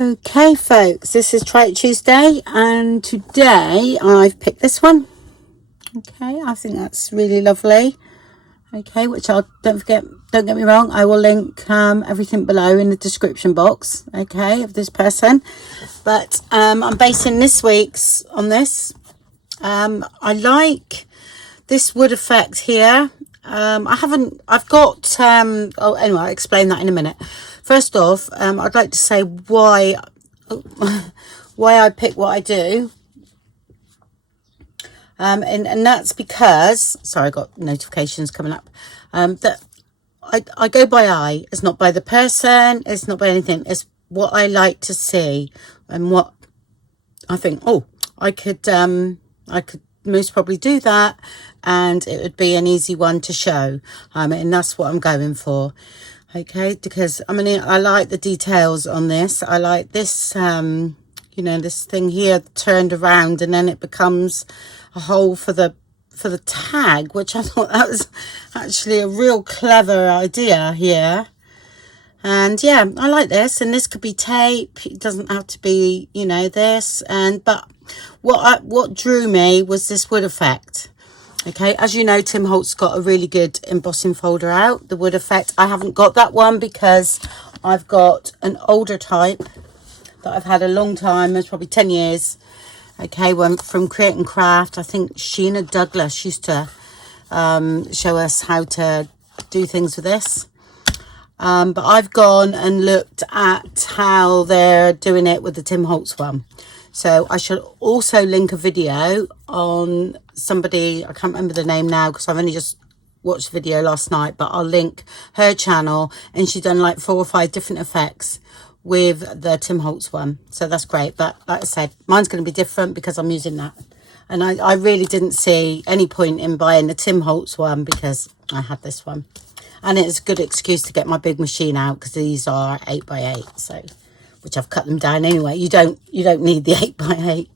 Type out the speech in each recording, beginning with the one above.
Okay folks, this is Try It Tuesday, and today I've picked this one. Okay, I think that's really lovely. Okay, which I'll, don't get me wrong, I will link everything below in the description box, okay, of this person. But I'm basing this week's on this. I like this wood effect here. I've got oh, anyway, I'll explain that in a minute. First off, I'd like to say why I pick what I do. And that's because, sorry, I got notifications coming up, that I go by eye. It's not by the person, it's not by anything, it's what I like to see and what I think, oh, I could most probably do that, and it would be an easy one to show, and that's what I'm going for. Okay, because I mean, I like the details on this. I like this you know, this thing here turned around and then it becomes a hole for the tag, which I thought that was actually a real clever idea here. And yeah, I like this, and this could be tape, it doesn't have to be, you know, this. And but what drew me was this wood effect. Okay, as you know, Tim Holtz got a really good embossing folder out, the wood effect. I haven't got that one because I've got an older type that I've had a long time. It's probably 10 years. Okay, one from Create and Craft. I think Sheena Douglas used to show us how to do things with this. But I've gone and looked at how they're doing it with the Tim Holtz one. So I shall also link a video on somebody, I can't remember the name now because I've only just watched the video last night, but I'll link her channel, and she's done like 4 or 5 different effects with the Tim Holtz one. So that's great. But like I said, mine's going to be different because I'm using that. And I really didn't see any point in buying the Tim Holtz one because I had this one. And it's a good excuse to get my big machine out because these are 8x8, so, which I've cut them down anyway. You don't need the 8x8.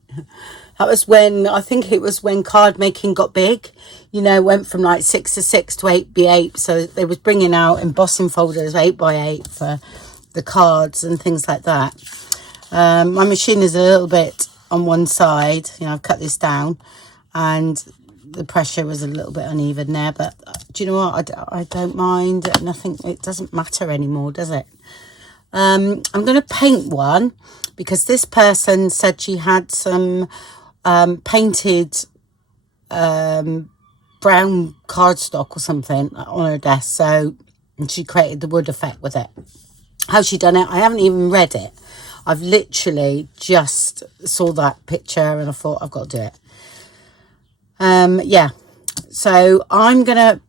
That was when, I think it was when card making got big, you know, went from like 6x6 to 8x8. So they was bringing out embossing folders 8x8 for the cards and things like that. My machine is a little bit on one side, you know, I've cut this down, and the pressure was a little bit uneven there, but do you know what, I don't mind. Nothing, it doesn't matter anymore, does it? I'm going to paint one because this person said she had some painted brown cardstock or something on her desk, so, and she created the wood effect with it. How she done it, I haven't even read it. I've literally just saw that picture and I thought, I've got to do it. Yeah, so I've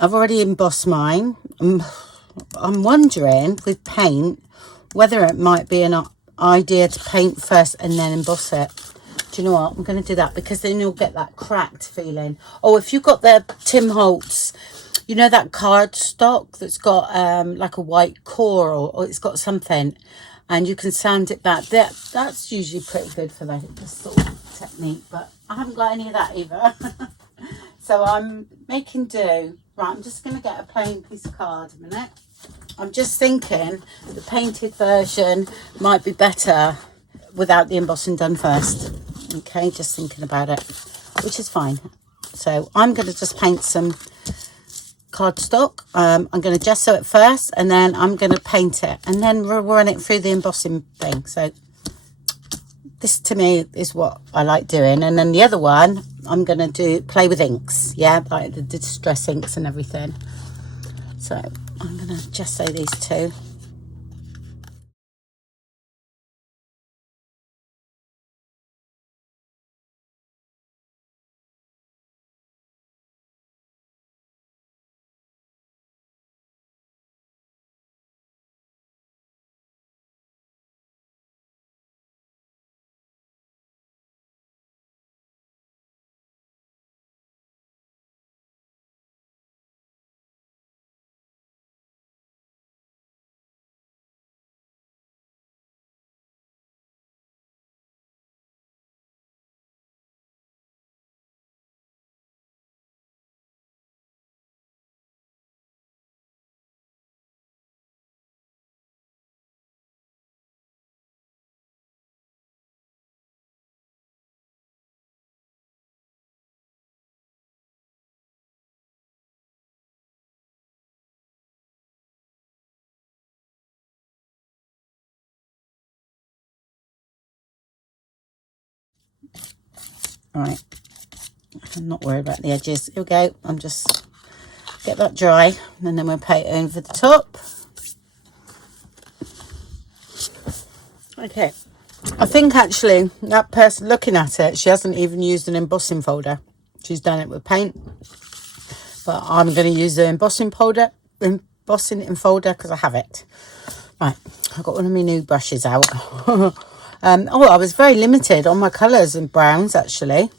already embossed mine. I'm wondering with paint whether it might be an idea to paint first and then emboss it. Do you know what, I'm going to do that because then you'll get that cracked feeling. Oh, if you've got the Tim Holtz, you know, that cardstock that's got like a white core, or it's got something, and you can sand it back, that's usually pretty good for this sort of technique, but I haven't got any of that either. So I'm making do. Right, I'm just going to get a plain piece of card a minute. I'm just thinking the painted version might be better without the embossing done first. Okay, just thinking about it, which is fine. So I'm going to just paint some cardstock. I'm going to gesso it first, and then I'm going to paint it, and then we'll run it through the embossing thing. So this to me is what I like doing. And then the other one, I'm going to play with inks, yeah, like the distress inks and everything. So I'm going to gesso these two. Right, I'm not worried about the edges. Here we go. I'm just get that dry, and then we'll paint over the top. Okay, I think actually that person looking at it, she hasn't even used an embossing folder. She's done it with paint, but I'm going to use the embossing folder because I have it. Right, I've got one of my new brushes out. Oh, I was very limited on my colours and browns actually.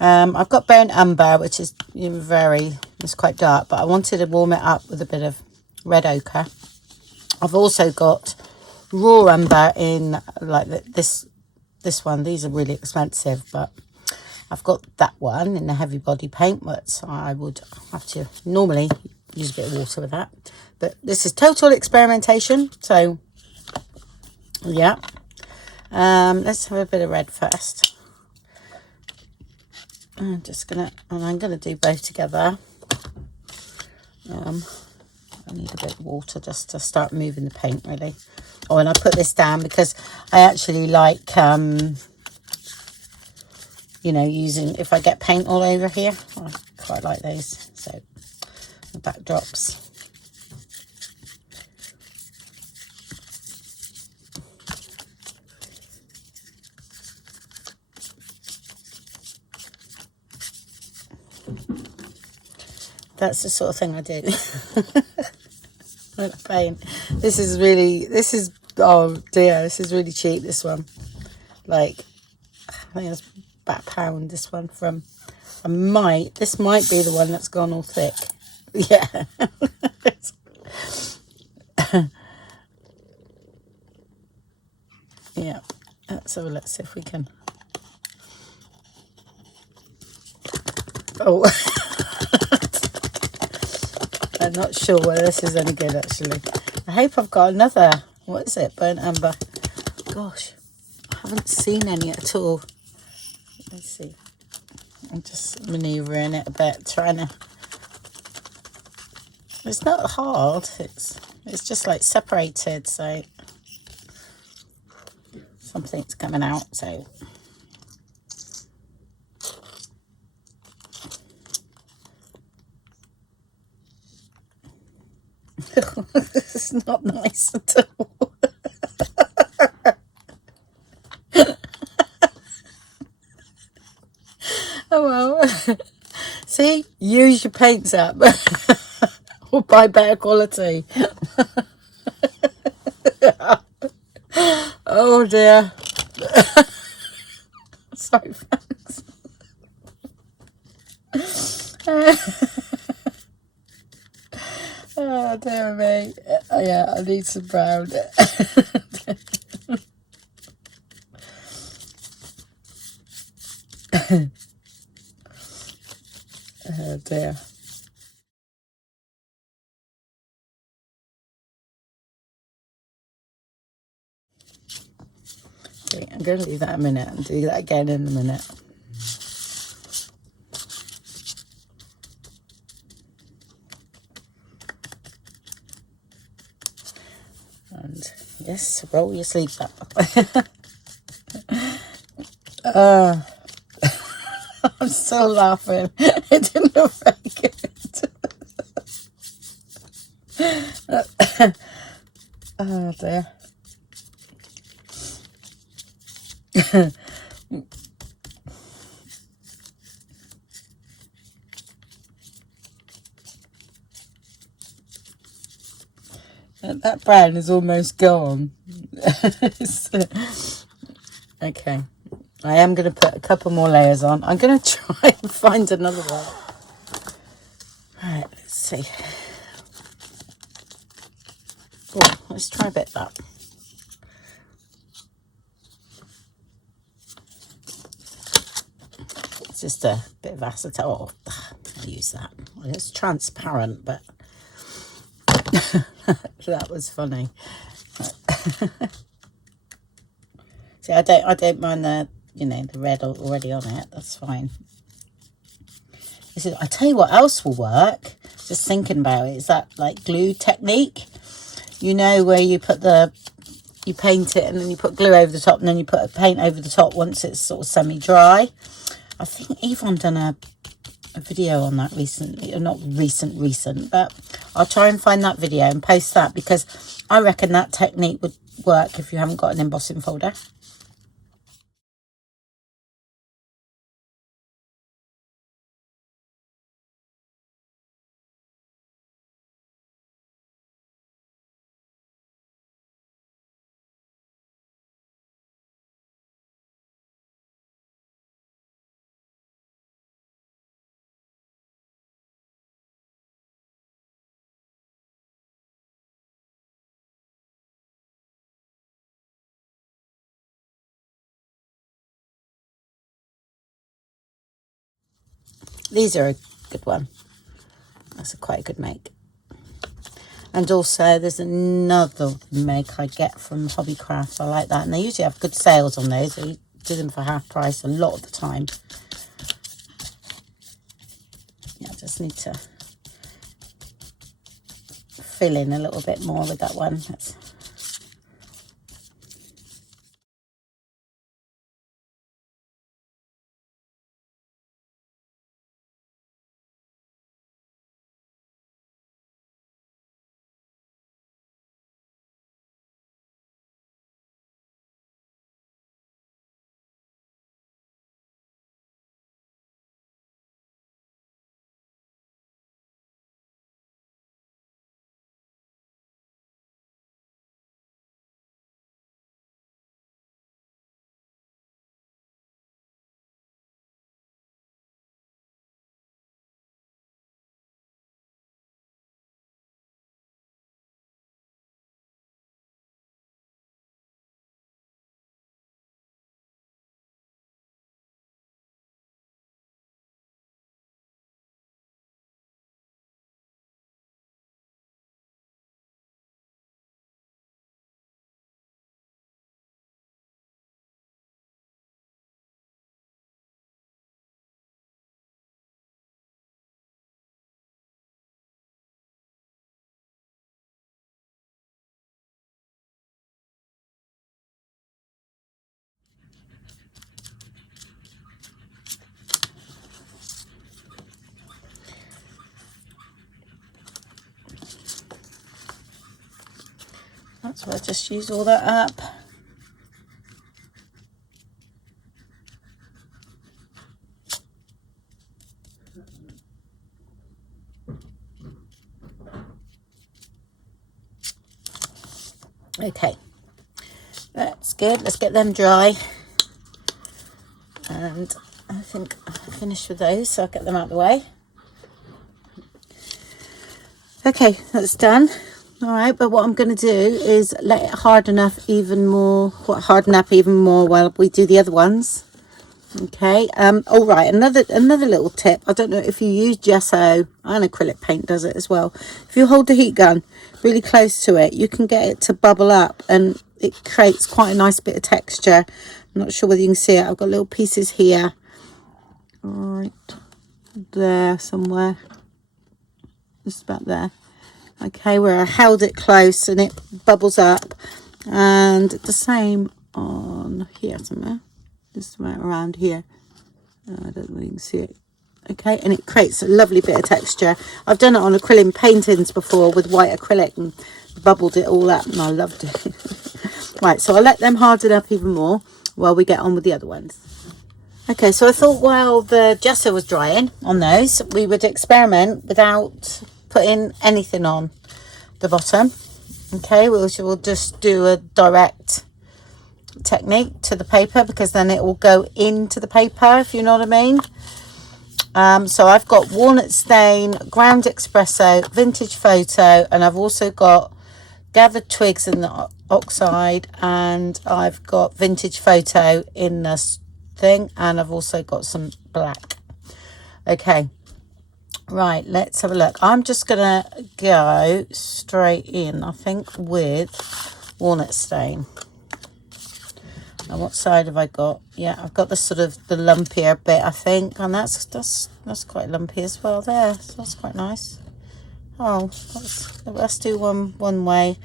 I've got burnt umber, which is it's quite dark, but I wanted to warm it up with a bit of red ochre. I've also got raw umber in like this one. These are really expensive, but I've got that one in the heavy body paint, but I would have to normally use a bit of water with that. But this is total experimentation, so yeah. Let's have a bit of red first. I'm gonna do both together. I need a bit of water just to start moving the paint really. Oh, and I put this down because I actually like you know, using, if I get paint all over here, I quite like those. So the backdrops. That's the sort of thing I do. Paint. This is, oh dear, this is really cheap, this one. Like, I think it's about £1, this one from, this might be the one that's gone all thick. Yeah. Yeah. So let's see if we can. Oh. I'm not sure whether this is any good actually. I hope I've got another, what is it, burnt umber. Gosh, I haven't seen any at all. Let's see. I'm just manoeuvring it a bit, trying to. It's not hard. It's just like separated, so something's coming out. So this is not nice at all. Oh well. See, use your paints up or buy better quality. Oh dear. Sorry folks. Oh dear me. Yeah, I need some brown. Oh dear. Okay, I'm going to leave that a minute and do that again in a minute. And yes, roll your sleeves up. I'm still laughing. It didn't look very good. Oh dear. That brown is almost gone. Okay. I am going to put a couple more layers on. I'm going to try and find another one. Right, let's see. Oh, let's try a bit of that. It's just a bit of acetone. Oh, I'll use that. It's transparent, but that was funny. See, I don't mind the, you know, the red already on it. That's fine. I tell you what else will work. Just thinking about it, is that like glue technique. You know, where you put the you paint it and then you put glue over the top, and then you put a paint over the top once it's sort of semi-dry. I think Yvonne done a video on that recently, or not recent, but I'll try and find that video and post that, because I reckon that technique would work if you haven't got an embossing folder. These are a good one. That's quite a good make. And also there's another make I get from Hobbycraft. I like that, and they usually have good sales on those. They do them for half price a lot of the time. Yeah, I just need to fill in a little bit more with that one. That's why I just use all that up. Okay, that's good. Let's get them dry. And I think I've finished with those, so I'll get them out of the way. Okay, that's done. All right, but what I'm going to do is let it harden up even more while we do the other ones. Okay. All right, another little tip. I don't know if you use gesso, and acrylic paint does it as well. If you hold the heat gun really close to it, you can get it to bubble up, and it creates quite a nice bit of texture. I'm not sure whether you can see it. I've got little pieces here, right there somewhere, just about there. Okay, where I held it close and it bubbles up, and the same on here somewhere, just right around here. I don't know if you can see it. Okay, and it creates a lovely bit of texture. I've done it on acrylic paintings before with white acrylic and bubbled it all up, and I loved it. Right, so I'll let them harden up even more while we get on with the other ones. Okay, so I thought while the gesso was drying on those, we would experiment without putting anything on the bottom. Okay, we'll just do a direct technique to the paper, because then it will go into the paper, if you know what I mean. So I've got walnut stain, ground espresso, vintage photo, and I've also got gathered twigs in the oxide, and I've got vintage photo in this thing, and I've also got some black. Okay, right, let's have a look. I'm just gonna go straight in, I think, with walnut stain. And what side have I got? Yeah, I've got the sort of the lumpier bit, I think, and that's quite lumpy as well there, so that's quite nice. Oh, let's do one way.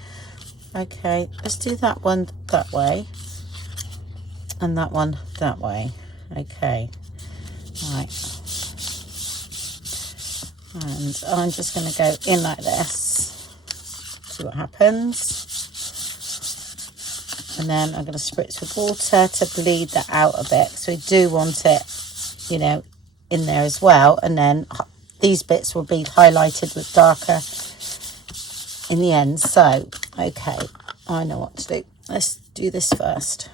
Okay, let's do that one that way and that one that way. Okay, right, and I'm just going to go in like this, see what happens, and then I'm going to spritz with water to bleed that out a bit, so we do want it, you know, in there as well. And then these bits will be highlighted with darker in the end. So okay, I know what to do. Let's do this first.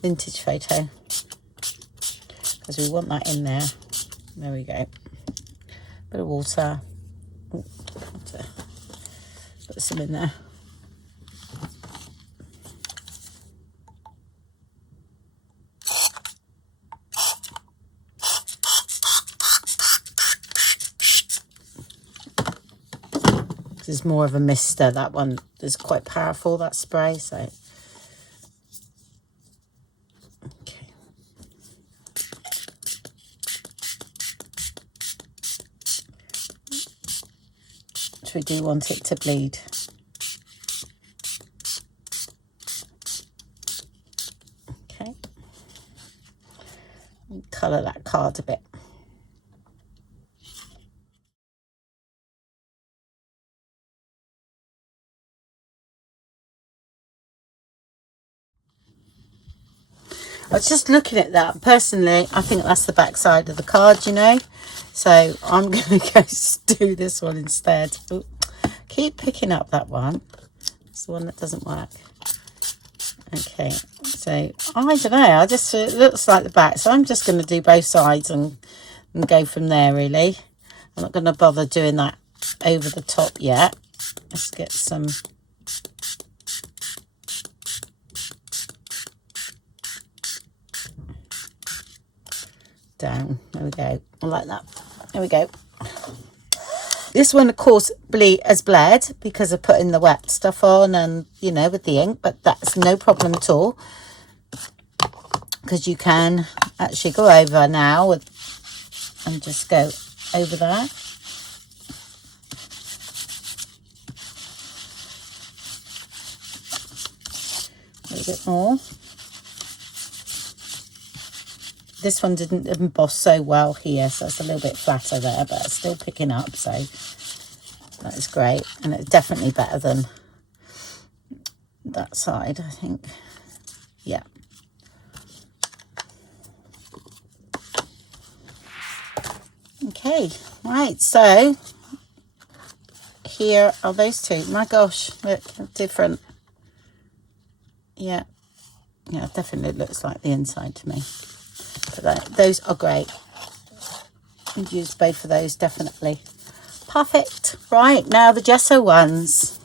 Vintage photo, because we want that in there. There we go. Bit of water. Ooh, have to put some in there. This is more of a mister. That one is quite powerful, that spray. So okay. So we do want it to bleed. Okay. Colour that card a bit. I was just looking at that. Personally, I think that's the back side of the card, you know. So I'm going to go do this one instead. Ooh, keep picking up that one. It's the one that doesn't work. Okay, so I don't know. I just, it looks like the back. So I'm just going to do both sides and go from there, really. I'm not going to bother doing that over the top yet. Let's get some... down. There we go. I like that. There we go. This one, of course, has bled because of putting the wet stuff on and, you know, with the ink, but that's no problem at all, because you can actually go over now with, and just go over that. A little bit more. This one didn't emboss so well here, so it's a little bit flatter there, but it's still picking up, so that is great. And it's definitely better than that side, I think. Yeah. Okay, right, so here are those two. My gosh, look, different. Yeah, yeah, it definitely looks like the inside to me. But those are great. I'd use both of those, definitely. Perfect. Right, now the gesso ones.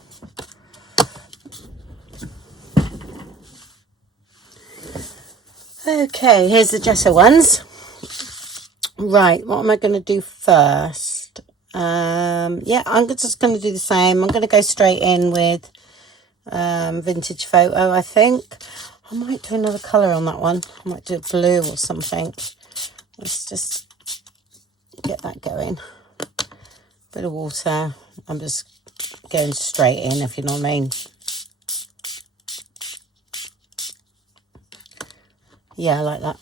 Okay, here's the gesso ones. Right, what am I going to do first? Yeah, I'm just going to do the same. I'm going to go straight in with vintage photo, I think. I might do another colour on that one. I might do blue or something. Let's just get that going. Bit of water. I'm just going straight in, if you know what I mean. Yeah, I like that.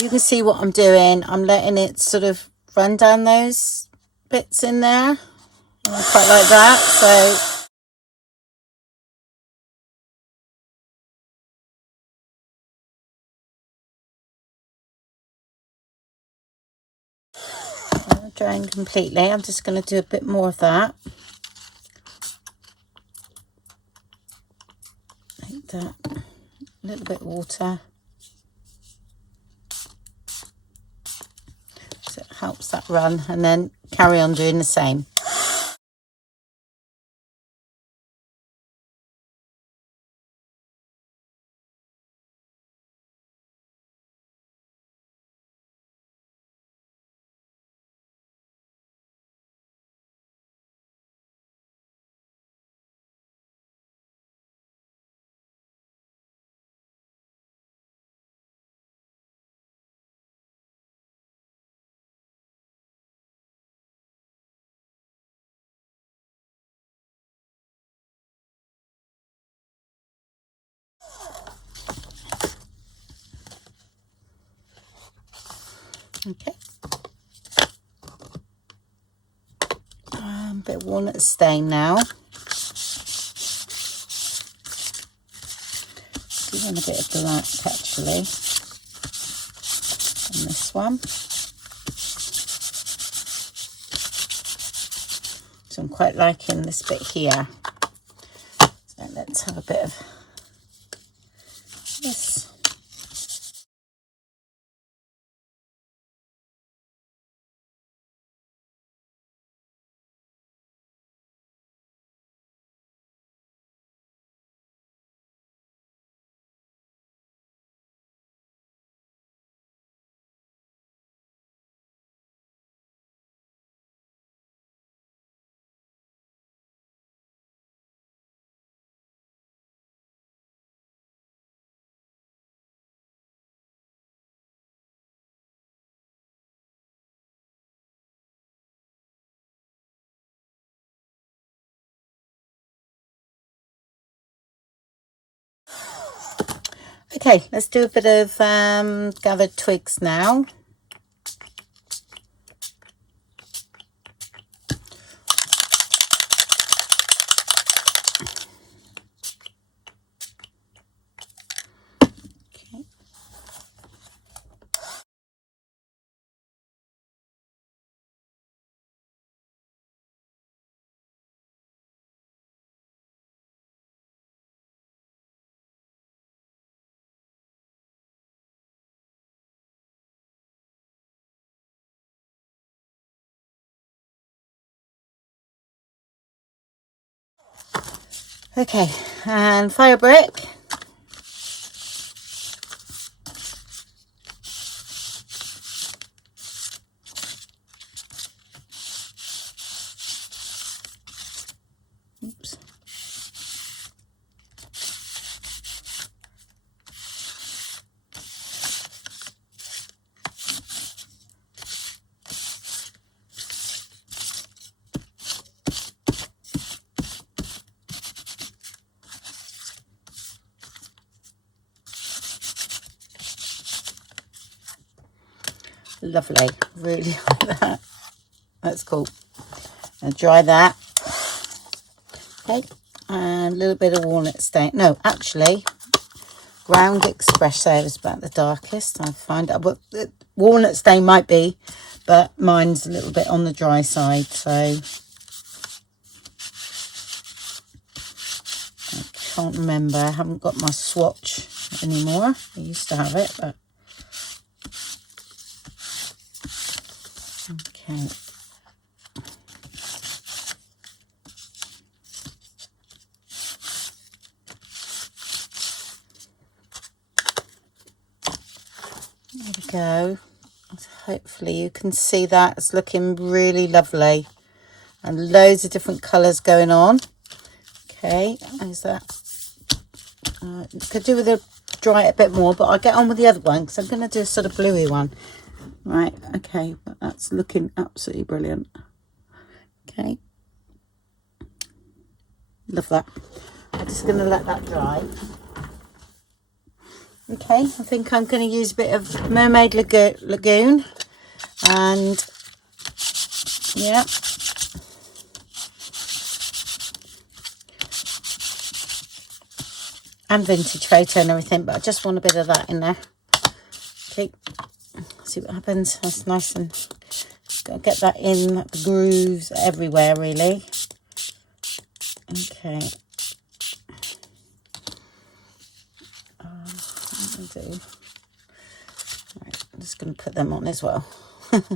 You can see what I'm doing. I'm letting it sort of run down those bits in there. I quite like that. So drying completely. I'm just going to do a bit more of that. Like that. A little bit of water. So it helps that run. And then carry on doing the same. Okay. A bit of walnut stain now. Do want a bit of black actually on this one. So I'm quite liking this bit here. So let's have a bit of this. Okay, let's do a bit of gathered twigs now. Okay. Okay, and fire brick. Oops. Lovely, really like that. That's cool. I'll dry that. Okay, and a little bit of walnut stain. No, actually, ground espresso is about the darkest. I find that, but walnut stain might be, but mine's a little bit on the dry side. So I can't remember. I haven't got my swatch anymore. I used to have it, but okay. There we go. Hopefully you can see that. It's looking really lovely. And loads of different colours going on. Okay, is that... could do with a dry it a bit more, but I'll get on with the other one because I'm going to do a sort of bluey one. Right, okay, but that's looking absolutely brilliant. Okay. Love that. I'm just going to let that dry. Okay, I think I'm going to use a bit of Mermaid Lagoon and yeah, and vintage photo and everything, but I just want a bit of that in there. Okay, see what happens. That's nice, and got to get that in the grooves everywhere really. Okay. What do? Right, I'm just going to put them on as well. Okay.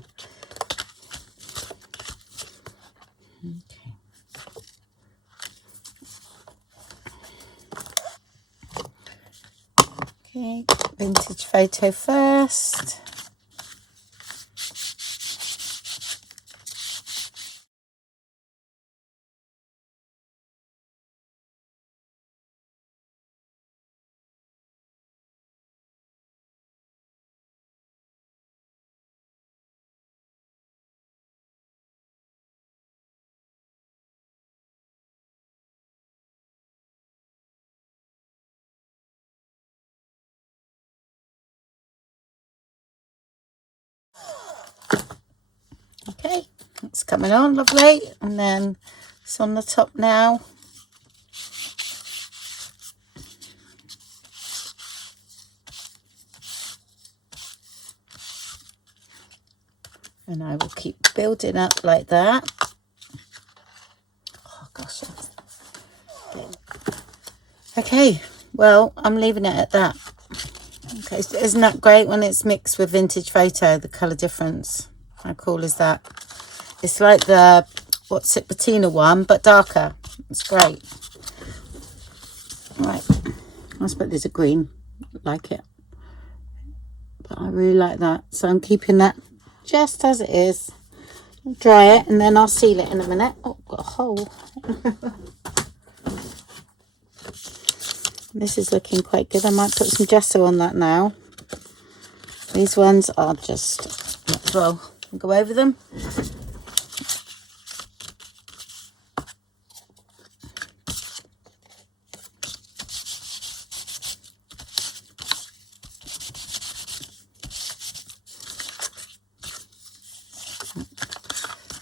Okay, vintage photo first. It's coming on lovely, and then it's on the top now. And I will keep building up like that. Oh gosh. Okay, well, I'm leaving it at that. Okay, isn't that great when it's mixed with vintage photo, the colour difference? How cool is that? It's like the, what's it, patina one, but darker. It's great. Right, I suppose there's a green, like it. But I really like that. So I'm keeping that just as it is. I'll dry it and then I'll seal it in a minute. Oh, got a hole. This is looking quite good. I might put some gesso on that now. These ones are just, might as well go over them.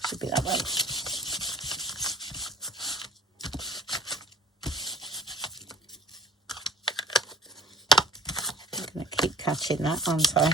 Should be that way. I'm going to keep catching that, aren't I?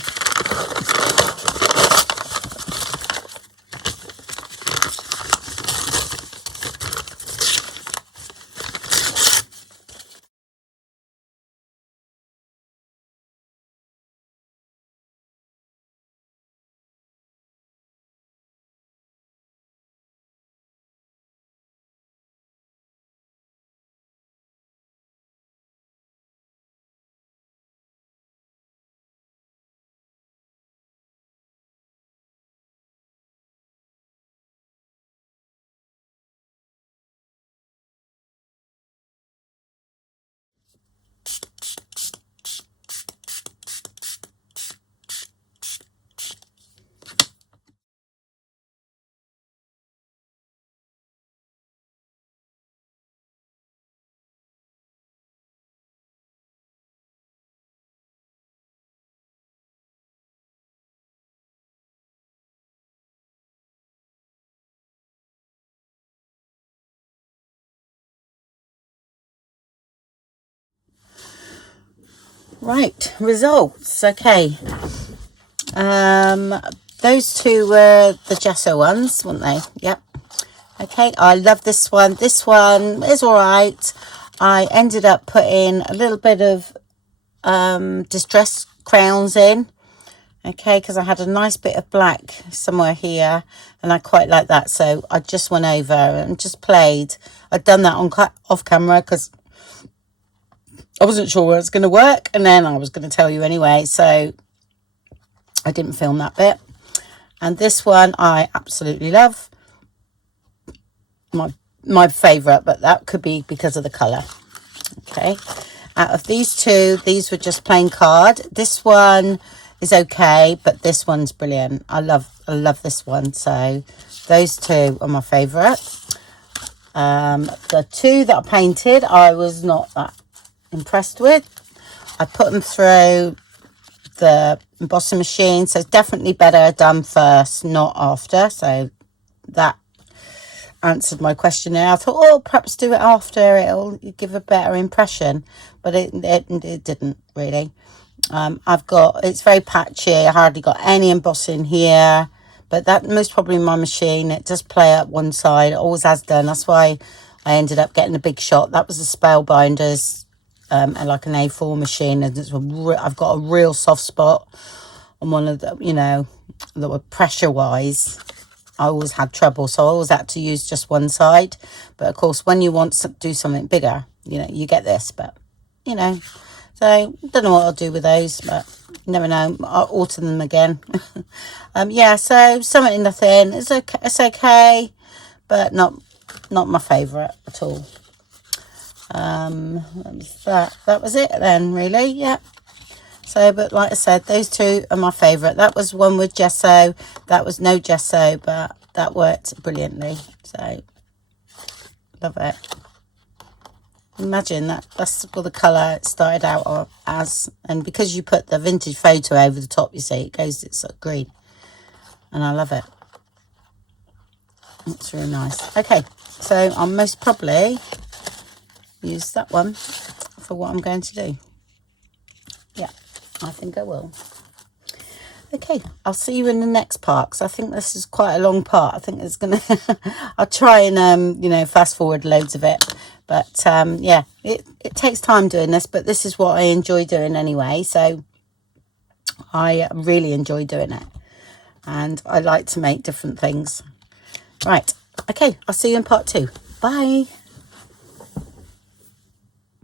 Right, results. Okay. Those two were the gesso ones, weren't they? Yep. Okay, I love this one. This one is all right. I ended up putting a little bit of distress crowns in. Okay, because I had a nice bit of black somewhere here and I quite like that. So I just went over and just played. I'd done that on off camera because I wasn't sure where it was going to work. And then I was going to tell you anyway. So I didn't film that bit. And this one I absolutely love. My favourite, but that could be because of the colour. Okay. Out of these two, these were just plain card. This one is okay, but this one's brilliant. I love this one. So those two are my favourite. The two that I painted, I was not that impressed with. I put them through the embossing machine, so it's definitely better done first, not after. So that answered my question there. I thought, oh, perhaps do it after, it'll give a better impression, but it didn't really. It's very patchy. I hardly got any embossing here, but that most probably my machine, it does play up one side, it always has done. That's why I ended up getting a big shot. That was the Spellbinders, and like an A4 machine, and I've got a real soft spot on one of the, you know, that were pressure wise. I always had trouble, so I always had to use just one side. But of course, when you want to do something bigger, you know, you get this. But you know, so don't know what I'll do with those, but you never know. I'll alter them again. Yeah, so something nothing. It's okay. It's okay, but not my favourite at all. That was it then, really. Yeah. So, but like I said, those two are my favourite. That was one with gesso. That was no gesso, but that worked brilliantly. So, love it. Imagine that's what the colour it started out as. And because you put the vintage photo over the top, you see, it goes, it's like green. And I love it. That's really nice. Okay, so I'll most probably use that one for what I'm going to do. Yeah, I think I will. Okay, I'll see you in the next part, because I think this is quite a long part. I think it's gonna I'll try and you know, fast forward loads of it, but yeah, it takes time doing this, but this is what I enjoy doing anyway, so I really enjoy doing it, and I like to make different things. Right, okay, I'll see you in part 2. Bye.